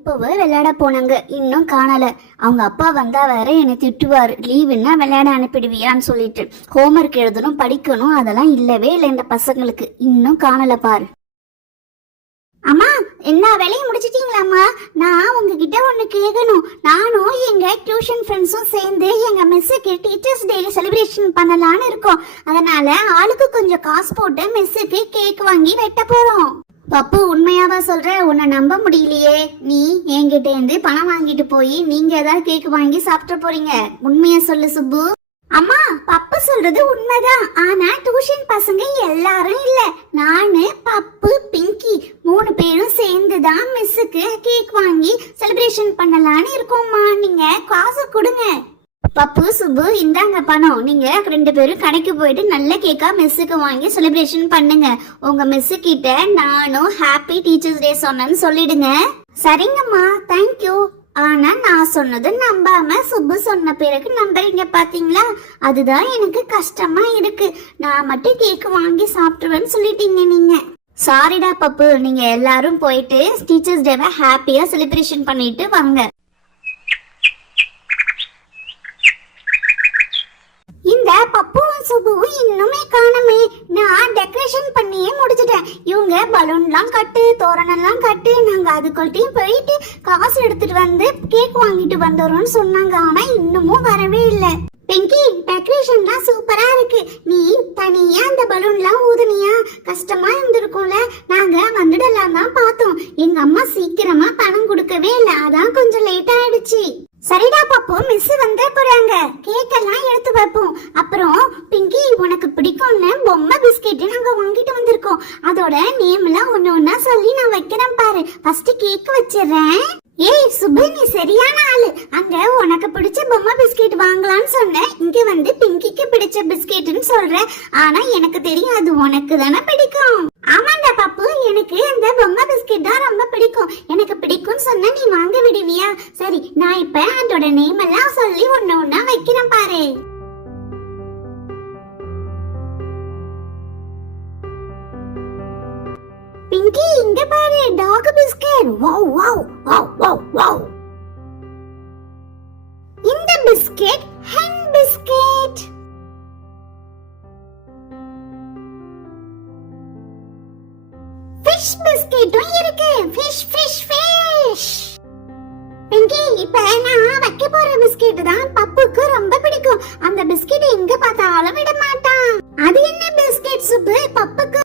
இப்போவே விளையாட போனாங்க, இன்னும் காணல. அவங்க அப்பா வந்தா வேற என்னை திட்டுவாரு, லீவுன்னா விளையாட அனுப்பிடுவியான்னு சொல்லிட்டு. ஹோம்ஒர்க் எழுதணும், படிக்கணும், அதெல்லாம் இல்லவே இல்லை இந்த பசங்களுக்கு. இன்னும் காணல பாரு. அம்மா, என்ன வேலையை முடிச்சிட்டீங்களாம்மா? நான் உங்ககிட்ட ஒண்ணு கேட்கணும். நானும் எங்க டியூஷன் ஃப்ரெண்ட்ஸும் சேர்ந்து எங்க மிஸ்ஸுக்கு டீச்சர்ஸ் டே செலிப்ரேஷன் பண்ணலான்னு இருக்கோம். அதனால ஆளுக்கு கொஞ்சம் காசு போட்டு மிஸ்ஸுக்கு கேக் வாங்கி வெட்ட போறோம். பப்பு, உண்மையாவா சொல்ற? உன்னை நம்ப முடியலையே. நீ என்கிட்ட இருந்து பணம் வாங்கிட்டு போய் நீங்க ஏதாவது கேக் வாங்கி சாப்பிட்டு போறீங்க. உண்மையா சொல்லு சுப்பு. அம்மா, பப்பு சொல்றது உண்மைதான். ஆனா டியூஷன் பசங்க எல்லாரும் இல்ல, நானு, பப்பு, பிங்கி 3 பேரும் சேர்ந்துதான் மிஸ்ஸுக்கு கேக் வாங்கி செலிப்ரேஷன் பண்ணலான்னு இருக்கோம்மா. நீங்க காசு கொடுங்க. பப்பு, சுப்பு, இந்தாங்க பணம். நீங்க 2 பேரும் கடைக்கு போயிட்டு நல்ல கேக்கா மிஸ்ஸுக்கு வாங்கி செலிப்ரேஷன் பண்ணுங்க. உங்க மிஸ்ஸு கிட்ட நானும் ஹாப்பி டீச்சர்ஸ் டே சொன்னேன்னு சொல்லிடுங்க. சரிங்கம்மா, தேங்க்யூ. ஆனா நான் சொன்னது நம்பாம சுப்பு சொன்ன பிறகு நம்புறீங்க பாத்தீங்களா? அதுதான் எனக்கு கஷ்டமா இருக்கு. நான் மட்டும் கேக் வாங்கி சாப்பிட்டுருவேன்னு சொல்லிட்டீங்க நீங்க. சாரிடா பப்பு, நீங்க எல்லாரும் போயிட்டு டீச்சர்ஸ் டேவை ஹாப்பியா செலிப்ரேஷன் பண்ணிட்டு வாங்க. இந்த பப்புவும் சுப்புவும் இன்னுமே காணமே. நான் டெக்கரேஷன் பண்ணியே முடிச்சிட்டேன். இவங்க பலூன்லாம் கட்டு, தோரணம்லாம் கட்டு, நாங்க அதுக்குள்ளையும் போயிட்டு காசு எடுத்துட்டு வந்து கேக் வாங்கிட்டு வந்துடுறோம்னு சொன்னாங்க. ஆனா இன்னமும் வரவே இல்லை. பிங்கி, டெக்கரேஷன்லாம் சூப்பரா இருக்கு. நீ தனியா அந்த பலூன்லாம் ஊதுனியா? கஷ்டமா இருந்திருக்கும்ல. நாங்க வந்துடலாம் தான் பார்த்தோம். எங்க அம்மா சீக்கிரமா பணம் கொடுக்கவே இல்லை, அதான் கொஞ்சம் லேட் ஆயிடுச்சு. சரிடா பப்பு, மிஸ் வந்தே போறாங்க. கேக் எல்லாம் எடுத்து வைப்போம். அப்புறம் பிங்கி, உனக்கு பிடிக்கும்னு பொம்மை பிஸ்கெட் நாங்க வாங்கிட்டு வந்திருக்கோம். அதோட நேம் எல்லாம் ஒண்ணு சொல்லி நான் வைக்கிறேன் பாரு. ஃபர்ஸ்ட் கேக் வச்சிடுறேன். ஏய் சுப்பு, நீ சரியான ஆளு. அங்க உனக்கு பிடிச்ச பொம்மை பிஸ்கெட் வாங்கலாம்னு சொன்னேன், இங்க வந்து பிங்கிக்கு பிடிச்ச பிஸ்கெட்னு சொல்ற. ஆனா எனக்கு தெரியும் அது உனக்கு தானே பிடிக்கும். ஆமாண்டா பப்பு, எனக்கு அந்த பொம்மை பிஸ்கெட் தான் ரொம்ப பிடிக்கும். எனக்கு பிடிக்கும்னு சொன்னா நீ வாங்க விடுவியா? சரி, நான் இப்ப அதோட நேம் எல்லாம் சொல்லி ஒண்ணா வைக்கிறேன் பாரு. பிங்கி, இங்க பாரு, dog biscuit. Wow wow wow wow wow. இந்த பிஸ்கெட் ஹென் பிஸ்கெட். ஃபிஷ் பிஸ்கெட்டும் இருக்கு. Fish fish fish. பிங்கி, இப்ப நான் வைக்க போற பிஸ்கெட் தான் பப்புக்கு ரொம்ப பிடிக்கும். அந்த பிஸ்கெட் எங்க பார்த்தாலும் விட மாட்டான். அது என்ன பிஸ்கெட் சுப்பு? பப்புக்கு